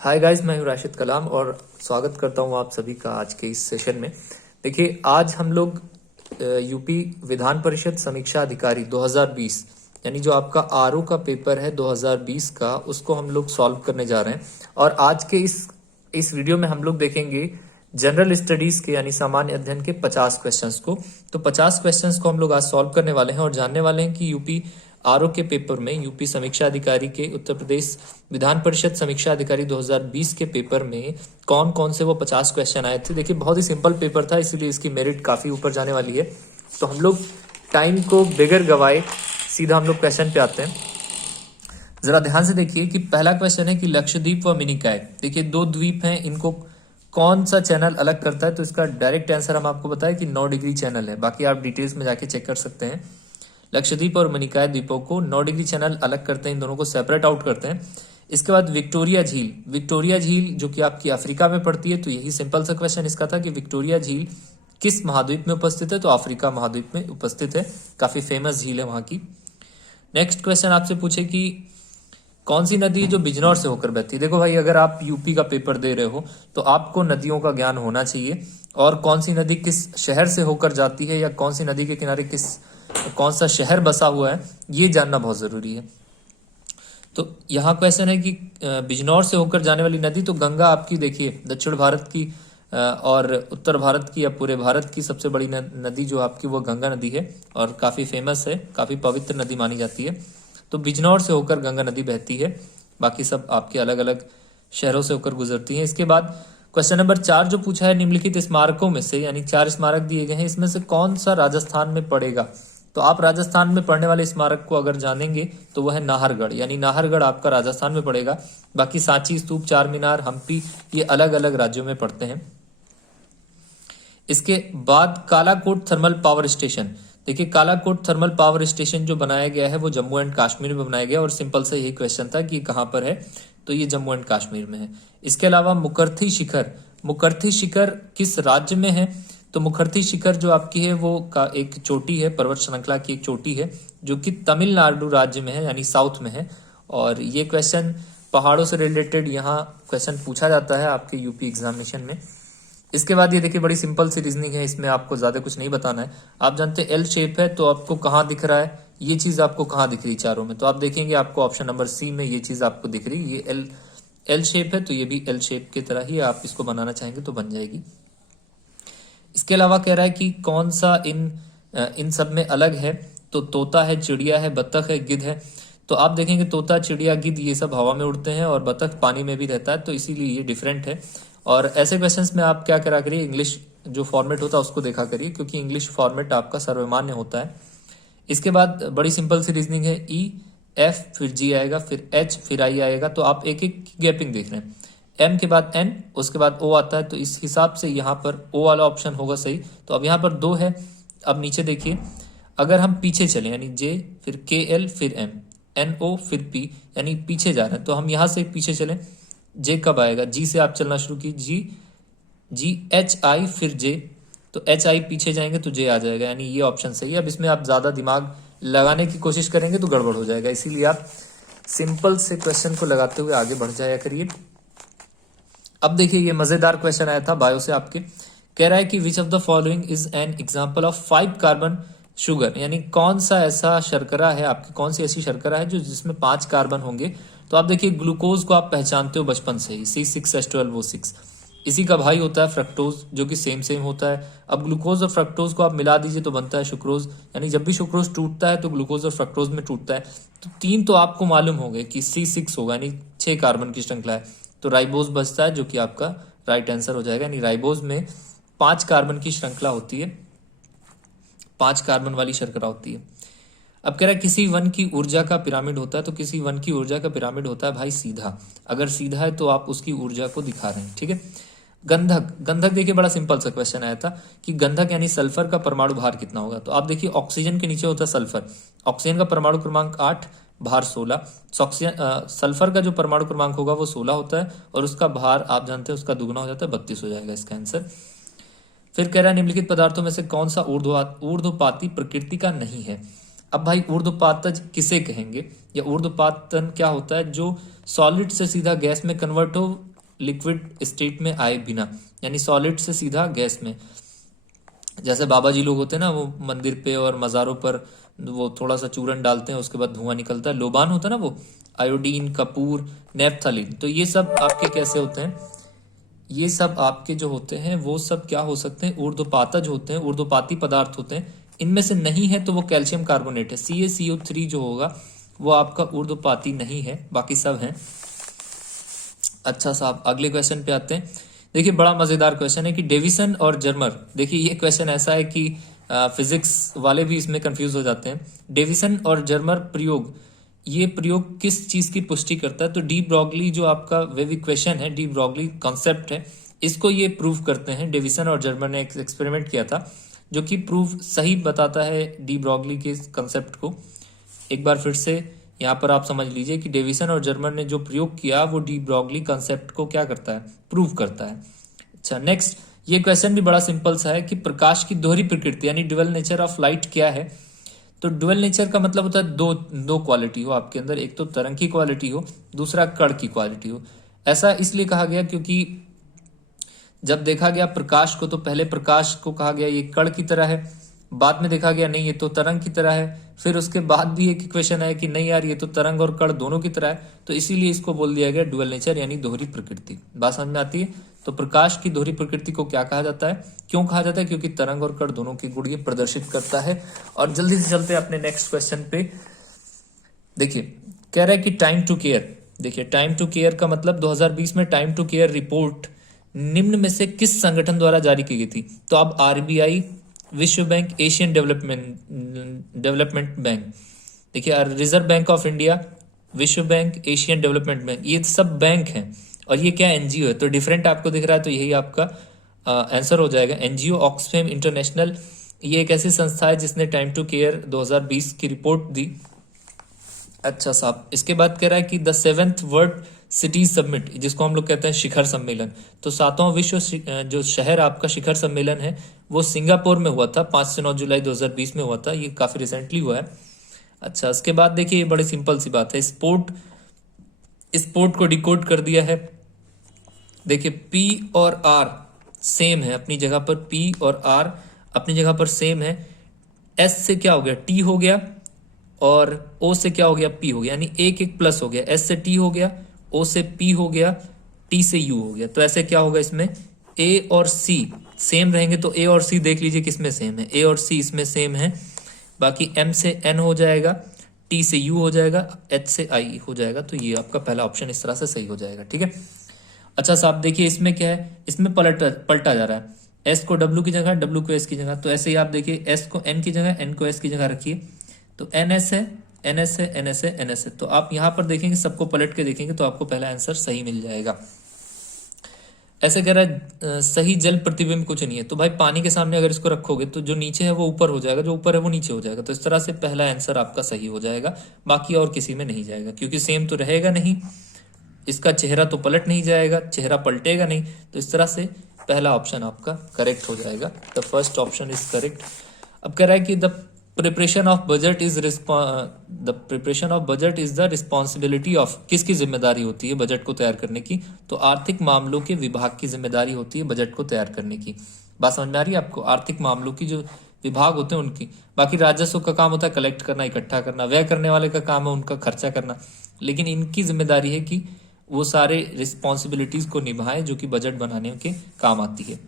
Hi guys, मैं हूँ राशिद कलाम और स्वागत करता हूँ आप सभी का आज के इस सेशन में। देखिए, आज हम लोग यूपी विधान परिषद समीक्षा अधिकारी 2020 यानी जो आपका आरओ का पेपर है 2020 का, उसको हम लोग सॉल्व करने जा रहे हैं। और आज के इस वीडियो में हम लोग देखेंगे जनरल स्टडीज के यानी सामान्य अध्ययन के 50 क्वेश्चंस को। तो 50 क्वेश्चंस को हम लोग आज सॉल्व करने वाले हैं और जानने वाले हैं कि यूपी आरओ के पेपर में, यूपी समीक्षा अधिकारी के, उत्तर प्रदेश विधान परिषद समीक्षा अधिकारी 2020 के पेपर में कौन कौन से वो 50 क्वेश्चन आए थे। देखिए, बहुत ही सिंपल पेपर था, इसलिए इसकी मेरिट काफी ऊपर जाने वाली है। तो हम लोग टाइम को बगैर गवाए सीधा हम लोग क्वेश्चन पे आते हैं। जरा ध्यान से देखिए कि पहला क्वेश्चन है कि लक्षद्वीप व मिनिकॉय, देखिए दो द्वीप हैं, इनको कौन सा चैनल अलग करता है। तो इसका डायरेक्ट आंसर हम आपको बताएं कि 9 डिग्री चैनल है। बाकी आप डिटेल्स में जाके चेक कर सकते हैं। लक्षद्वीप और मिनिकॉय द्वीपों को 9 डिग्री चैनल अलग करते हैं, इन दोनों को सेपरेट आउट करते हैं। इसके बाद विक्टोरिया झील, विक्टोरिया झील जो कि आपकी अफ्रीका में पड़ती है। तो यही सिंपल सा क्वेश्चन इसका था कि विक्टोरिया झील किस महाद्वीप में उपस्थित है। तो अफ्रीका महाद्वीप में उपस्थित है, काफी फेमस झील है वहां की। नेक्स्ट क्वेश्चन आपसे पूछे कि कौन सी नदी जो बिजनौर से होकर बहती है। देखो भाई, अगर आप यूपी का पेपर दे रहे हो तो आपको नदियों का ज्ञान होना चाहिए, और कौन सी नदी किस शहर से होकर जाती है या कौन सी नदी के किनारे कौन सा शहर बसा हुआ है, ये जानना बहुत जरूरी है। तो यहाँ क्वेश्चन है कि बिजनौर से होकर जाने वाली नदी, तो गंगा आपकी देखिए दक्षिण भारत की और उत्तर भारत की या पूरे भारत की सबसे बड़ी नदी जो आपकी वो गंगा नदी है और काफी फेमस है, काफी पवित्र नदी मानी जाती है। तो बिजनौर से होकर गंगा नदी बहती है, बाकी सब आपके अलग अलग शहरों से होकर गुजरती है। इसके बाद क्वेश्चन नंबर 4 जो पूछा है, निम्नलिखित स्मारकों में से, यानी 4 स्मारक दिए गए हैं, इसमें से कौन सा राजस्थान में पड़ेगा। तो आप राजस्थान में पड़ने वाले स्मारक को अगर जानेंगे तो वह है नाहरगढ़, यानी नाहरगढ़ आपका राजस्थान में पड़ेगा। बाकी सांची स्तूप, चार मीनार, हम्पी, ये अलग अलग राज्यों में पड़ते हैं। इसके बाद कालाकोट थर्मल पावर स्टेशन, देखिए कालाकोट थर्मल पावर स्टेशन जो बनाया गया है वो जम्मू एंड कश्मीर में बनाया गया, और सिंपल से यही क्वेश्चन था कि कहां पर है, तो ये जम्मू एंड कश्मीर में है। इसके अलावा मुकर्थी शिखर, मुकर्थी शिखर किस राज्य में है। तो मुखर्ती शिखर जो आपकी है वो का एक चोटी है, पर्वत श्रृंखला की एक चोटी है जो कि तमिलनाडु राज्य में है, यानी साउथ में है। और ये क्वेश्चन पहाड़ों से रिलेटेड यहाँ क्वेश्चन पूछा जाता है आपके यूपी एग्जामिनेशन में। इसके बाद ये देखिए, बड़ी सिंपल सी रीजनिंग है, इसमें आपको ज्यादा कुछ नहीं बताना है। आप जानते हैं एल शेप है, तो आपको कहाँ दिख रहा है, ये चीज आपको कहाँ दिख रही है चारों में। तो आप देखेंगे आपको ऑप्शन नंबर सी में ये चीज आपको दिख रही है, ये एल शेप है, तो ये भी एल शेप की तरह ही आप इसको बनाना चाहेंगे तो बन जाएगी। इसके अलावा कह रहा है कि कौन सा इन सब में अलग है। तो तोता है, चिड़िया है, बतख है, गिद्ध है। तो आप देखेंगे तोता, चिड़िया, गिद्ध ये सब हवा में उड़ते हैं और बतख पानी में भी रहता है, तो इसीलिए ये डिफरेंट है। और ऐसे क्वेश्चंस में आप क्या करा करिए, इंग्लिश जो फॉर्मेट होता है उसको देखा करिए, क्योंकि इंग्लिश फॉर्मेट आपका सर्वमान्य होता है। इसके बाद बड़ी सिंपल सी रीजनिंग है, ई एफ फिर जी आएगा, फिर एच फिर आई आएगा। तो आप एक एक गैपिंग देख रहे हैं, एम के बाद एन, उसके बाद ओ आता है, तो इस हिसाब से यहाँ पर ओ वाला ऑप्शन होगा सही। तो अब यहाँ पर 2 है। अब नीचे देखिए, अगर हम पीछे चले, यानी जे फिर के एल फिर एम, एन ओ फिर पी, यानी पीछे जा रहे हैं, तो हम यहाँ से पीछे चले, जे कब आएगा, जी से आप चलना शुरू की, जी एच आई फिर जे, तो एच आई पीछे जाएंगे तो जे आ जाएगा, यानी ये ऑप्शन सही है। अब इसमें आप ज्यादा दिमाग लगाने की कोशिश करेंगे तो गड़बड़ हो जाएगा, इसीलिए आप सिंपल से क्वेश्चन को लगाते हुए आगे बढ़ जाया करिए। अब देखिए, ये मजेदार क्वेश्चन आया था बायो से आपके, कह रहा है कि which of the following is an example of 5 carbon sugar, यानी कौन सा ऐसा शर्करा है आपकी, कौन सी ऐसी शर्करा है जो जिसमें 5 कार्बन होंगे। तो आप देखिए, ग्लूकोज को आप पहचानते हो बचपन से ही, C6H12O6, इसी का भाई होता है फ्रक्टोज, जो कि सेम होता है। अब ग्लूकोज और फ्रक्टोज को आप मिला दीजिए तो बनता है सुक्रोज, यानी जब भी सुक्रोज टूटता है तो ग्लूकोज और फ्रक्टोज में टूटता है। तो 3 तो आपको मालूम हो गए कि C6 होगा, यानी 6 कार्बन की श्रृंखला है। तो राइबोज बचता है, जो कि आपका राइट आंसर हो जाएगा, यानी राइबोज में 5 कार्बन की श्रृंखला होती है, 5 कार्बन वाली शर्करा होती है। अब कह रहा है किसी वन की ऊर्जा का पिरामिड होता है, तो किसी वन की ऊर्जा का पिरामिड होता है भाई सीधा, अगर सीधा है तो आप उसकी ऊर्जा को दिखा रहे हैं, ठीक है। गंधक, गंधक देखिए बड़ा सिंपल सा क्वेश्चन आया था कि गंधक यानी सल्फर का परमाणु भार कितना होगा। तो आप देखिए, ऑक्सीजन के नीचे होता है सल्फर, ऑक्सीजन का परमाणु क्रमांक 8, भार 16। सल्फर का जो परमाणु क्रमांक होगा वो 16 होता है, और उसका भार आप जानते हैं उसका दुगना हो जाता है, 32 हो जाएगा इसका आंसर। फिर कह रहा है निम्नलिखित पदार्थों में से कौन सा ऊर्ध्वपाती प्रकृति का नहीं है। अब भाई ऊर्ध्वपातज किसे कहेंगे, या ऊर्ध्वपातन क्या होता है, जो सॉलिड से सीधा गैस में कन्वर्ट हो, लिक्विड स्टेट में आए बिना, यानी सॉलिड से सीधा गैस में। जैसे बाबा जी लोग होते हैं ना, वो मंदिर पे और मज़ारों पर वो थोड़ा सा चूरन डालते हैं, उसके बाद धुआं निकलता है, लोबान होता है ना वो, आयोडीन, कपूर, नेप्थलीन। तो ये सब आपके कैसे होते हैं, ये सब आपके जो होते हैं वो सब क्या हो सकते हैं, ऊर्ध्वपातज होते हैं, ऊर्ध्वपाती पदार्थ होते हैं। इनमें से नहीं है तो वो कैल्शियम कार्बोनेट है, CaCO3 जो होगा वो आपका ऊर्ध्वपाती नहीं है, बाकी सब हैं। अच्छा साहब, अगले क्वेश्चन पे आते हैं। देखिए बड़ा मजेदार क्वेश्चन है कि डेविसन और जर्मर। देखिए ये क्वेश्चन ऐसा है कि फिजिक्स वाले भी इसमें कंफ्यूज हो जाते हैं। डेविसन और जर्मर प्रयोग, ये प्रयोग किस चीज की पुष्टि करता है, तो डी ब्रॉगली जो आपका वेव इक्वेशन है, डी ब्रॉगली कॉन्सेप्ट है, इसको ये प्रूव करते हैं। डेविसन और जर्मर ने एक एक्सपेरिमेंट किया था जो कि प्रूव सही बताता है डी ब्रॉगली के कंसेप्ट को। एक बार फिर से यहाँ पर आप समझ लीजिए कि डेविसन और जर्मर ने जो प्रयोग किया वो डी ब्रॉगली कंसेप्ट को क्या करता है, प्रूव करता है। अच्छा नेक्स्ट, ये क्वेश्चन भी बड़ा सिंपल सा है कि प्रकाश की दोहरी प्रकृति यानी ड्यूअल नेचर ऑफ लाइट क्या है। तो ड्यूअल नेचर का मतलब होता है दो क्वालिटी हो आपके अंदर, एक तो तरंग की क्वालिटी हो, दूसरा कण की क्वालिटी हो। ऐसा इसलिए कहा गया क्योंकि जब देखा गया प्रकाश को तो पहले प्रकाश को कहा गया ये कण की तरह है, बाद में देखा गया नहीं ये तो तरंग की तरह है, फिर उसके बाद भी एक इक्वेशन है कि नहीं यार ये तो तरंग और कण दोनों की तरह है, तो इसीलिए इसको बोल दिया गया ड्यूअल नेचर यानी दोहरी प्रकृति। बात समझ में आती है। तो प्रकाश की दोहरी प्रकृति को क्या कहा जाता है, क्यों कहा जाता है, क्योंकि तरंग और कण दोनों के गुण ये प्रदर्शित करता है। और जल्दी से चलते हैं अपने नेक्स्ट क्वेश्चन पे। देखिए कह रहा है कि टाइम टू केयर। देखिए टाइम टू केयर का मतलब 2020 में टाइम टू केयर रिपोर्ट निम्न में से किस संगठन द्वारा जारी की गई थी। तो अब RBI, विश्व बैंक, एशियन डेवलपमेंट बैंक। देखिए रिजर्व बैंक ऑफ इंडिया, विश्व बैंक, एशियन डेवलपमेंट बैंक, ये सब बैंक हैं और ये क्या NGO है। तो डिफरेंट आपको दिख रहा है तो यही आपका आंसर हो जाएगा। NGO ऑक्सफैम इंटरनेशनल, ये एक ऐसी संस्था है जिसने टाइम टू केयर 2020 की रिपोर्ट दी। अच्छा साहब, इसके बाद कह रहा है कि the 7th world cities summit, जिसको हम लोग कहते हैं शिखर सम्मेलन, तो 7वां विश्व जो शहर आपका शिखर सम्मेलन है वो सिंगापुर में हुआ था, 5 से 9 जुलाई 2020 में हुआ था, ये काफी रिसेंटली हुआ है। अच्छा इसके बाद देखिए ये बड़ी सिंपल सी बात है, स्पोर्ट को डिकोड कर दिया है। देखिए P और R सेम है अपनी जगह पर, P और R अपनी जगह पर सेम है। S से क्या हो गया, T हो गया, और O से क्या हो गया, P हो गया, यानी एक प्लस हो गया। S से T हो गया, O से P हो गया, T से U हो गया। तो ऐसे क्या होगा इसमें, A और C सेम रहेंगे। तो A और C देख लीजिए किसमें सेम है, A और C इसमें सेम है। बाकी M से N हो जाएगा, T से U हो जाएगा, H से I हो जाएगा। तो ये आपका पहला ऑप्शन इस तरह से सही हो जाएगा, ठीक है। अच्छा साहब देखिए इसमें क्या है, इसमें पलटा जा रहा है, S को W की जगह, W को S की जगह। तो ऐसे ही आप देखिए S को N की जगह, N को S की जगह रखिए। तो NS है, NS है, NS है, NS है। तो आप यहां पर देखेंगे, सबको पलट के देखेंगे तो आपको पहला आंसर सही मिल जाएगा। ऐसे कह रहा है सही जल प्रतिबिंब कुछ नहीं है। तो भाई पानी के सामने अगर इसको रखोगे तो जो नीचे है वो ऊपर हो जाएगा, जो ऊपर है वो नीचे हो जाएगा। तो इस तरह से पहला आंसर आपका सही हो जाएगा, बाकी और किसी में नहीं जाएगा, क्योंकि सेम तो रहेगा नहीं, इसका चेहरा तो पलट नहीं जाएगा, चेहरा पलटेगा नहीं। तो इस तरह से पहला ऑप्शन आपका करेक्ट हो जाएगा, the first option is correct. अब कह रहा है कि the preparation of budget is the responsibility of, किसकी जिम्मेदारी होती है बजट को तैयार करने की। तो आर्थिक मामलों के विभाग की जिम्मेदारी होती है बजट को तैयार करने की। बात समझ में आ रही है आपको, आर्थिक मामलों की जो विभाग होते हैं उनकी। बाकी राजस्व का काम होता है कलेक्ट करना, इकट्ठा करना, व्यय करने वाले का काम है उनका खर्चा करना, लेकिन इनकी जिम्मेदारी है कि वो सारे रिस्पॉन्सिबिलिटीज को निभाएं जो कि बजट बनाने के काम आती है।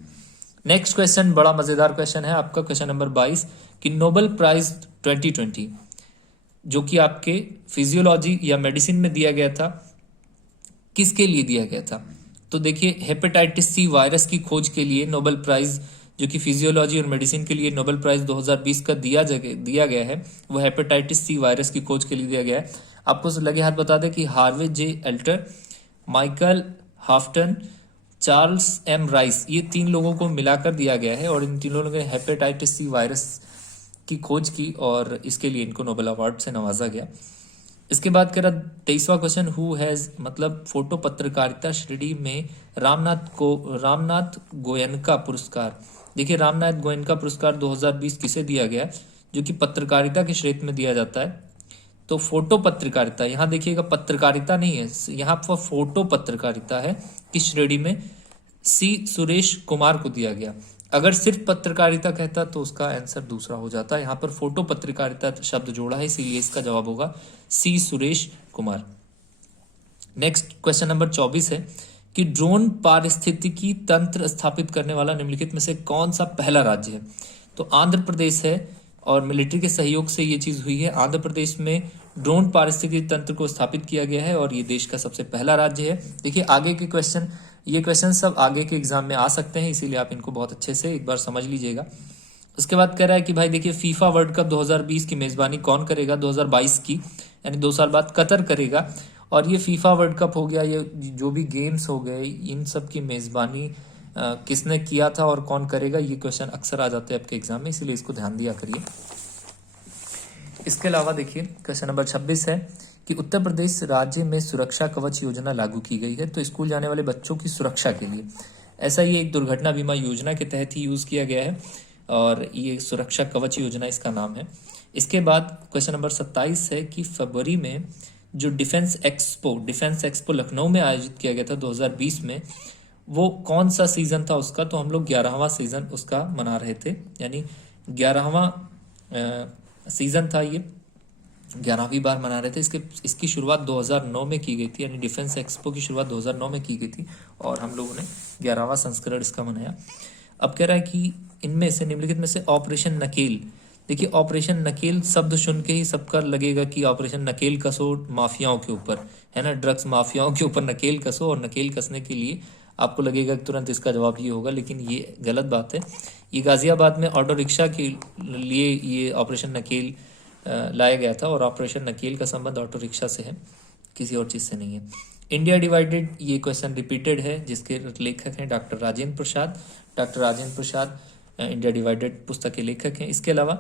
नेक्स्ट क्वेश्चन बड़ा मजेदार क्वेश्चन है आपका, क्वेश्चन नंबर 22 कि नोबेल प्राइज 2020 जो कि आपके फिजियोलॉजी या मेडिसिन में दिया गया था, किसके लिए दिया गया था। तो देखिए हेपेटाइटिस सी वायरस की खोज के लिए नोबेल प्राइज, जो कि फिजियोलॉजी और मेडिसिन के लिए नोबेल प्राइज 2020 का दिया गया है, वो हेपेटाइटिस सी वायरस की खोज के लिए दिया गया है। आपको लगे हाथ बता दें कि Harvey J Alter, Michael Houghton, Charles M Rice, ये 3 लोगों को मिलाकर दिया गया है और इन तीनों लोगों ने हेपेटाइटिस सी वायरस की खोज की और इसके लिए इनको नोबेल अवार्ड से नवाजा गया। इसके बाद कह रहा 23वां क्वेश्चन, हु हैज, मतलब फोटो पत्रकारिता श्रेणी में रामनाथ गोयनका पुरस्कार। देखिए रामनाथ गोयनका पुरस्कार 2020 किसे दिया गया, जो कि पत्रकारिता के क्षेत्र में दिया जाता है। तो फोटो पत्रकारिता, यहाँ देखिएगा पत्रकारिता नहीं है, यहाँ पर फोटो पत्रकारिता है, किस श्रेणी में, सी सुरेश कुमार को दिया गया। अगर सिर्फ पत्रकारिता कहता तो उसका आंसर दूसरा हो जाता, यहाँ पर फोटो पत्रकारिता शब्द जोड़ा है, इसीलिए इसका जवाब होगा C Suresh Kumar. Next question number 24 है कि ड्रोन पारिस्थितिकी तंत्र स्थापित करने वाला निम्नलिखित में से कौन सा पहला राज्य है। तो आंध्र प्रदेश है और मिलिट्री के सहयोग से ये चीज हुई है। आंध्र प्रदेश में ड्रोन पारिस्थितिकी तंत्र को स्थापित किया गया है और ये देश का सबसे पहला राज्य है। देखिए आगे के क्वेश्चन, ये क्वेश्चन सब आगे के एग्जाम में आ सकते हैं, इसीलिए आप इनको बहुत अच्छे से एक बार समझ लीजिएगा। उसके बाद कह रहा है कि भाई देखिए फीफा वर्ल्ड कप 2020 की मेजबानी कौन करेगा, 2022 की, यानी 2 साल बाद कतर करेगा। और ये फीफा वर्ल्ड कप हो गया, ये जो भी गेम्स हो गए, इन सब की मेजबानी किसने किया था और कौन करेगा, ये क्वेश्चन अक्सर आ जाते हैं आपके एग्जाम में, इसीलिए इसको ध्यान दिया करिए। इसके अलावा देखिए क्वेश्चन नंबर 26 है कि उत्तर प्रदेश राज्य में सुरक्षा कवच योजना लागू की गई है, तो स्कूल जाने वाले बच्चों की सुरक्षा के लिए, ऐसा ये एक दुर्घटना बीमा योजना के तहत ही यूज किया गया है और ये सुरक्षा कवच योजना इसका नाम है। इसके बाद क्वेश्चन नंबर 27 है कि फरवरी में जो डिफेंस एक्सपो लखनऊ में आयोजित किया गया था 2020 में, वो कौन सा सीजन था उसका, तो हम लोग 11वां सीजन उसका मना रहे थे, यानी 11वां सीजन था, ये 11वीं बार मना रहे थे। इसकी शुरुआत 2009 में की गई थी, यानी डिफेंस एक्सपो की शुरुआत 2009 में की गई थी और हम लोगों ने 11वां संस्करण इसका मनाया। अब कह रहा है कि इनमें से निम्नलिखित में से ऑपरेशन नकेल, देखिए ऑपरेशन नकेल शब्द सुन के ही सबका लगेगा कि ऑपरेशन नकेल कसो माफियाओं के ऊपर, है ना, ड्रग्स माफियाओं के ऊपर नकेल कसो, और नकेल कसने के लिए आपको लगेगा कि तुरंत इसका जवाब ये होगा, लेकिन ये गलत बात है। ये गाजियाबाद में ऑटो रिक्शा के लिए ये ऑपरेशन नकेल लाया गया था और ऑपरेशन नकेल का संबंध ऑटो रिक्शा से है, किसी और चीज से नहीं है। इंडिया डिवाइडेड, ये क्वेश्चन रिपीटेड है, जिसके लेखक हैं doctor Rajendra Prasad India divided पुस्तक के लेखक हैं। इसके अलावा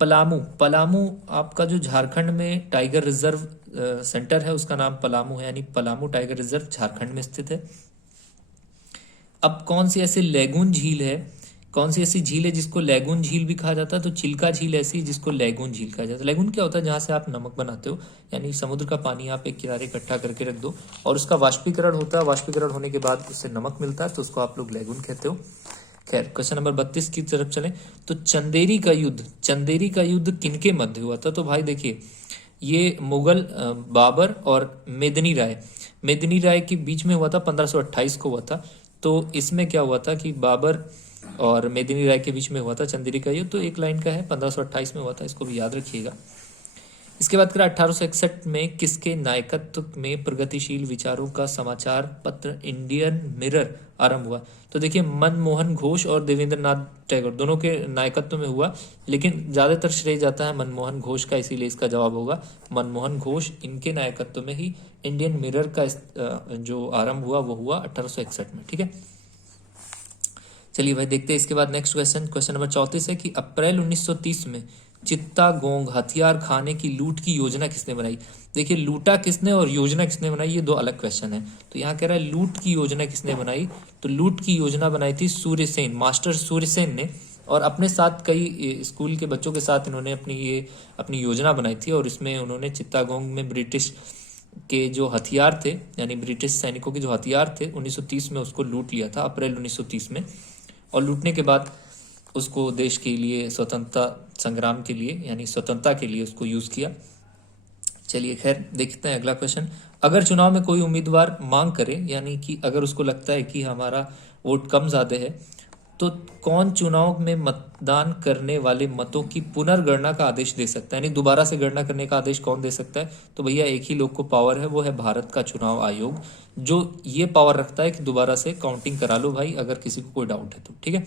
पलामू आपका जो झारखंड में टाइगर रिजर्व सेंटर है उसका नाम पलामू है, यानी पलामू टाइगर रिजर्व झारखंड में स्थित है। अब कौन सी ऐसी लैगून झील है जिसको लैगून झील भी कहा जाता है, तो चिल्का झील ऐसी है जिसको लैगून झील कहा जाता है। लैगून क्या होता है, जहां से आप नमक बनाते हो, यानी समुद्र का पानी आप एक किनारे इकट्ठा करके रख दो और उसका वाष्पीकरण होता है, वाष्पीकरण होने के बाद उससे नमक मिलता है, तो उसको आप लोग लैगून कहते हो। खैर क्वेश्चन नंबर 32 की तरफ चलें तो चंदेरी का युद्ध किनके मध्य हुआ था, तो भाई देखिए ये मुगल बाबर और मेदिनी राय के बीच में हुआ था, 1528 को हुआ था। तो इसमें क्या हुआ था कि बाबर और मेदिनी राय के बीच में हुआ था चंदेरी का युद्ध, तो एक लाइन का है, 1528 में हुआ था, इसको भी याद रखिएगा। इसके बाद करा 1861 में किसके नायकत्व में प्रगतिशील विचारों का समाचार पत्र इंडियन मिरर आरंभ हुआ, तो देखिए मनमोहन घोष और देवेंद्रनाथ टैगोर दोनों के नायकत्व में हुआ, लेकिन ज्यादातर श्रेय जाता है मनमोहन घोष का, इसीलिए इसका जवाब होगा मनमोहन घोष। इनके नायकत्व में ही इंडियन मिरर का जो आरंभ हुआ वो हुआ 1861 में, ठीक है। चलिए भाई देखते हैं इसके बाद नेक्स्ट क्वेश्चन नंबर 34 है कि अप्रैल 1930 में चित्तागोंग हथियार खाने की लूट की योजना किसने बनाई। देखिए लूटा किसने और योजना किसने बनाई, ये दो अलग क्वेश्चन है। तो यहाँ कह रहा है लूट की योजना किसने बनाई, तो लूट की योजना बनाई थी सूर्यसेन, मास्टर सूर्यसेन ने, और अपने साथ कई स्कूल के बच्चों के साथ इन्होंने अपनी योजना बनाई थी और इसमें उन्होंने चित्तागोंग में ब्रिटिश के जो हथियार थे, यानी ब्रिटिश सैनिकों के जो हथियार थे 1930 में उसको लूट लिया था, अप्रैल 1930 में, और लूटने के बाद उसको देश के लिए स्वतंत्रता संग्राम के लिए यानी स्वतंत्रता के लिए उसको यूज किया। चलिए खैर देखते हैं अगला क्वेश्चन। अगर चुनाव में कोई उम्मीदवार मांग करे, यानी कि अगर उसको लगता है कि हमारा वोट कम ज्यादा है, तो कौन चुनाव में मतदान करने वाले मतों की पुनर्गणना का आदेश दे सकता है, यानी दोबारा से गणना करने का आदेश कौन दे सकता है, तो भैया एक ही लोग को पावर है, वो है भारत का चुनाव आयोग, जो ये पावर रखता है कि दोबारा से काउंटिंग करा लो भाई, अगर किसी को कोई डाउट है तो, ठीक है।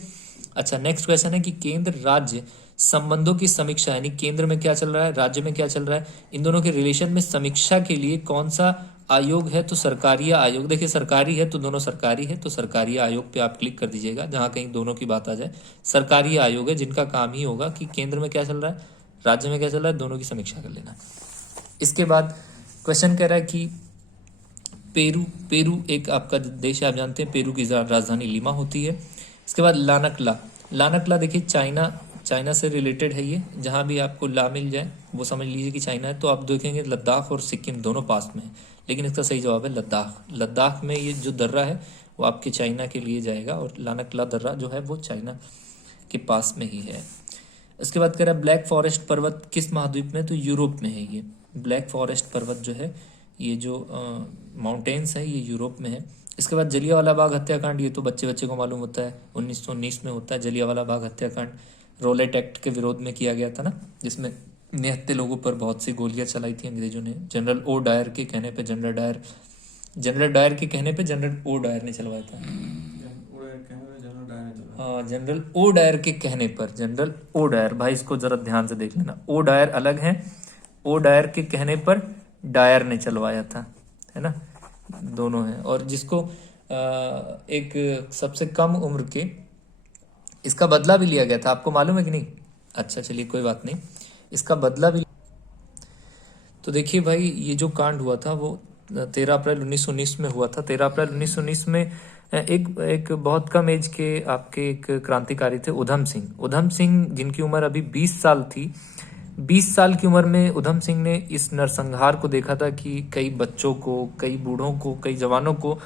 अच्छा नेक्स्ट क्वेश्चन है कि केंद्र राज्य संबंधों की समीक्षा, यानी केंद्र में क्या चल रहा है, राज्य में क्या चल रहा है, इन दोनों के रिलेशन में समीक्षा के लिए कौन सा आयोग है, तो सरकारी आयोग। देखिए सरकारी है तो दोनों सरकारी है, तो सरकारी आयोग पे आप क्लिक कर दीजिएगा, जहां कहीं दोनों की बात आ जाए। सरकारी आयोग है जिनका काम ही होगा कि केंद्र में क्या चल रहा है, राज्य में क्या चल रहा है, दोनों की समीक्षा कर लेना। इसके बाद क्वेश्चन कह रहा है कि पेरू एक आपका देश है, आप जानते हैं पेरू की राजधानी लीमा होती है। इसके बाद लानकला देखिए चाइना चाइना से रिलेटेड है ये, जहाँ भी आपको ला मिल जाए वो समझ लीजिए कि चाइना है। तो आप देखेंगे लद्दाख और सिक्किम दोनों पास में है, लेकिन इसका सही जवाब है लद्दाख। लद्दाख में ये जो दर्रा है वो आपके चाइना के लिए जाएगा, और लानकला दर्रा जो है वो चाइना के पास में ही है। इसके बाद कह रहा है ब्लैक फॉरेस्ट पर्वत किस महाद्वीप में, तो यूरोप में है ये। ब्लैक फॉरेस्ट पर्वत जो है, ये जो माउंटेन्स है, ये यूरोप में है। इसके बाद जलियांवाला बाग हत्याकांड, ये तो बच्चे बच्चे को मालूम होता है, 1919 में होता है जलियांवाला बाग हत्याकांड। रोलेट एक्ट के विरोध में किया गया था ना, जिसमें निहत्थे लोगों पर बहुत सी गोलियां चलाई थी अंग्रेजों ने। जनरल ओ डायर के कहने पे जनरल डायर के कहने पे जनरल ओ डायर ने चलवाया था। हाँ, जनरल ओ डायर के कहने पर जनरल ओ डायर, भाई इसको जरा ध्यान से देख लेना, ओ डायर अलग है, ओ डायर के कहने पर डायर ने चलवाया था, है ना, दोनों हैं। और जिसको एक सबसे कम उम्र के इसका बदला भी लिया गया था, आपको मालूम है कि नहीं? अच्छा चलिए कोई बात नहीं, इसका बदला भी। तो देखिए भाई, ये जो कांड हुआ था वो 13 अप्रैल 1919 में हुआ था। 13 अप्रैल 1919 में एक बहुत कम एज के आपके एक क्रांतिकारी थे उधम सिंह जिनकी उम्र अभी 20 साल थी। 20 साल की उम्र में उधम सिंह ने इस नरसंहार को देखा था कि कई बच्चों को, कई बूढ़ों को, कई जवानों को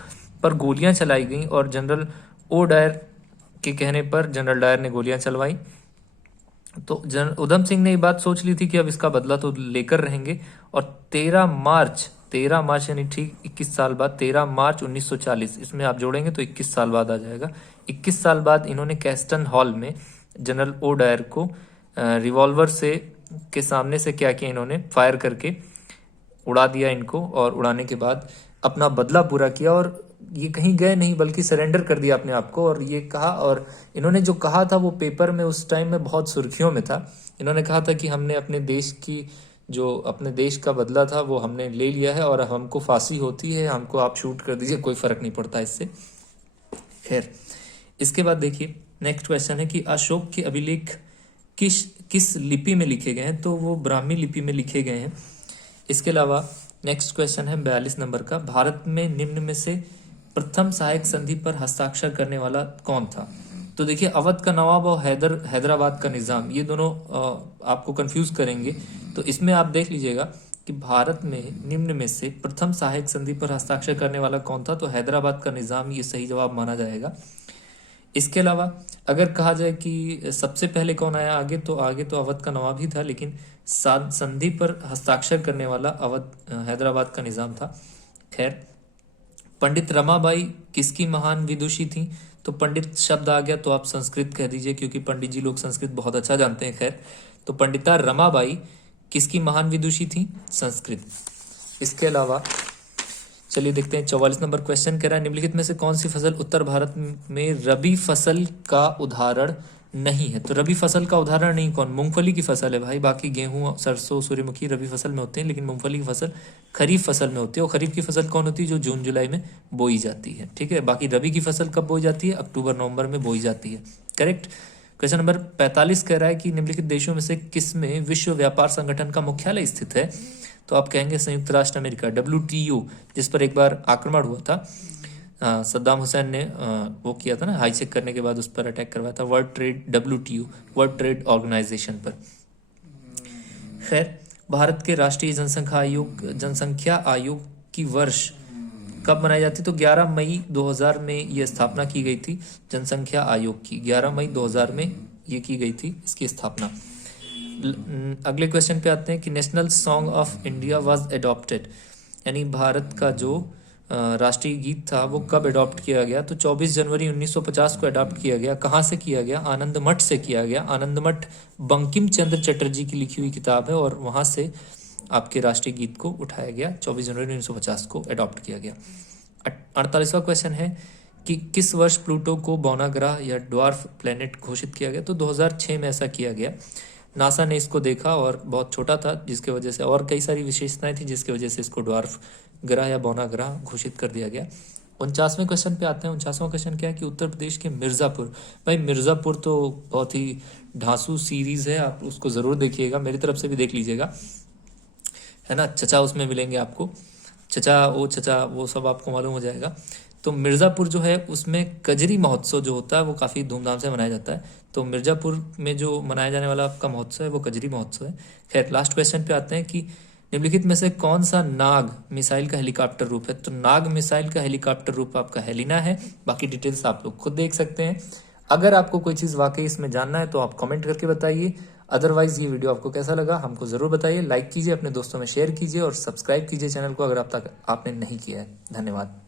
पर गोलियां चलाई गई, और जनरल ओ डायर के कहने पर जनरल डायर ने गोलियां चलवाई। तो उधम सिंह ने ये बात सोच ली थी कि अब इसका बदला तो लेकर रहेंगे, और 13 मार्च यानी ठीक 21 साल बाद, 13 मार्च 1940, इसमें आप जोड़ेंगे तो 21 साल बाद आ जाएगा। 21 साल बाद इन्होंने कैस्टन हॉल में जनरल ओ डायर को रिवॉल्वर से के सामने से क्या किया, इन्होंने फायर करके उड़ा दिया इनको, और उड़ाने के बाद अपना बदला पूरा किया। और ये कहीं गए नहीं बल्कि सरेंडर कर दिया अपने आप को। और ये कहा, और इन्होंने जो कहा था वो पेपर में उस टाइम में बहुत सुर्खियों में था। इन्होंने कहा था कि हमने अपने देश का बदला था वो हमने ले लिया है, और हमको फांसी होती है, हमको आप शूट कर दीजिए, कोई फर्क नहीं पड़ता इससे। खैर, इसके बाद देखिए नेक्स्ट क्वेश्चन है कि अशोक के अभिलेख किस लिपि में लिखे गए हैं, तो वो ब्राह्मी लिपि में लिखे गए हैं। इसके अलावा नेक्स्ट क्वेश्चन है 42 नंबर का, भारत में निम्न में से प्रथम सहायक संधि पर हस्ताक्षर करने वाला कौन था? तो देखिए, अवध का नवाब और हैदराबाद का निजाम, ये दोनों आपको कंफ्यूज करेंगे। तो इसमें आप देख लीजिएगा कि भारत में निम्न में से प्रथम सहायक संधि पर हस्ताक्षर करने वाला कौन था, तो हैदराबाद का निजाम ये सही जवाब माना जाएगा। इसके अलावा अगर कहा जाए कि सबसे पहले कौन आया आगे तो अवध का नवाब ही था, लेकिन संधि पर हस्ताक्षर करने वाला हैदराबाद का निजाम था। खैर, पंडित रमाबाई किसकी महान विदुषी थी? तो पंडित शब्द आ गया तो आप संस्कृत कह दीजिए, क्योंकि पंडित जी लोग संस्कृत बहुत अच्छा जानते हैं। खैर, तो पंडिता रमाबाई किसकी महान विदुषी थी? संस्कृत। इसके अलावा चलिए देखते हैं 44 नंबर क्वेश्चन कह रहा है, निम्नलिखित में से कौन सी फसल उत्तर भारत में रबी फसल का उदाहरण नहीं है? तो रबी फसल का उदाहरण नहीं कौन? मूंगफली की फसल है भाई। बाकी गेहूं, सरसों, सूर्यमुखी रबी फसल में होते हैं, लेकिन मूंगफली की फसल खरीफ फसल में होती है। और खरीफ की फसल कौन होती है? जो जून जुलाई में बोई जाती है। ठीक है, बाकी रबी की फसल कब बोई जाती है? अक्टूबर नवंबर में बोई जाती है। करेक्ट। क्वेश्चन नंबर 45 कह रहा है कि निम्नलिखित देशों में से किसमें विश्व व्यापार संगठन का मुख्यालय स्थित है? तो आप कहेंगे संयुक्त राष्ट्र अमेरिका, WTO, जिस पर एक बार आक्रमण हुआ था, सद्दाम हुसैन ने वो किया था ना, हाईचेक करने के बाद उस पर अटैक करवाया था, WTO, वर्ल्ड ट्रेड ऑर्गेनाइजेशन पर। खैर, भारत के राष्ट्रीय जनसंख्या आयोग की वर्ष कब मनाई जाती है? तो 11 मई 2000 में ये स्थापना की गई थी जनसंख्या आयोग की। 11 मई 2000 में ये की गई थी इसकी स्थापना। अगले क्वेश्चन पे आते हैं कि national song of India was adopted, यानी भारत का जो राष्ट्रीय गीत था वो कब अडॉप्ट किया गया? तो 24 जनवरी 1950 को अडॉप्ट किया गया। कहाँ से किया गया? आनंद मठ से किया गया। आनंद मठ बंकिम चंद्र चटर्जी की लिखी हुई किताब है, और वहाँ से आपके राष्ट्रीय गीत को उठाया गया। 24 जनवरी 1950 को अडॉप्ट किया गया। 48वां क्वेश्चन है कि किस वर्ष प्लूटो को बौना ग्रह या ड्वार्फ प्लेनेट घोषित किया गया? तो 2006 में ऐसा किया गया। नासा ने इसको देखा और बहुत छोटा था, जिसकी वजह से, और कई सारी विशेषताएं थी जिसकी वजह से इसको ड्वार्फ ग्रह या बौना ग्रह घोषित कर दिया गया। 49वें क्वेश्चन पे आते हैं। 49वां क्वेश्चन क्या है कि उत्तर प्रदेश के मिर्जापुर, भाई मिर्जापुर तो बहुत ही ढांसू सीरीज है, आप उसको जरूर देखिएगा, मेरी तरफ से भी देख लीजिएगा, है ना। चचा उसमें मिलेंगे आपको, चचा वो सब आपको मालूम हो जाएगा। तो मिर्ज़ापुर जो है उसमें कजरी महोत्सव जो होता है वो काफ़ी धूमधाम से मनाया जाता है। तो मिर्ज़ापुर में जो मनाया जाने वाला आपका महोत्सव है वो कजरी महोत्सव है। खैर, लास्ट क्वेश्चन पे आते हैं कि निम्नलिखित में से कौन सा नाग मिसाइल का हेलीकॉप्टर रूप है। तो नाग मिसाइल का हेलीकॉप्टर रूप आपका हेलिना है। बाकी डिटेल्स आप लोग खुद देख सकते हैं। अगर आपको कोई चीज़ वाकई इसमें जानना है तो आप कमेंट करके बताइए। अदरवाइज ये वीडियो आपको कैसा लगा हमको ज़रूर बताइए। लाइक कीजिए, अपने दोस्तों में शेयर कीजिए और सब्सक्राइब कीजिए चैनल को अगर आप तक आपने नहीं किया है। धन्यवाद।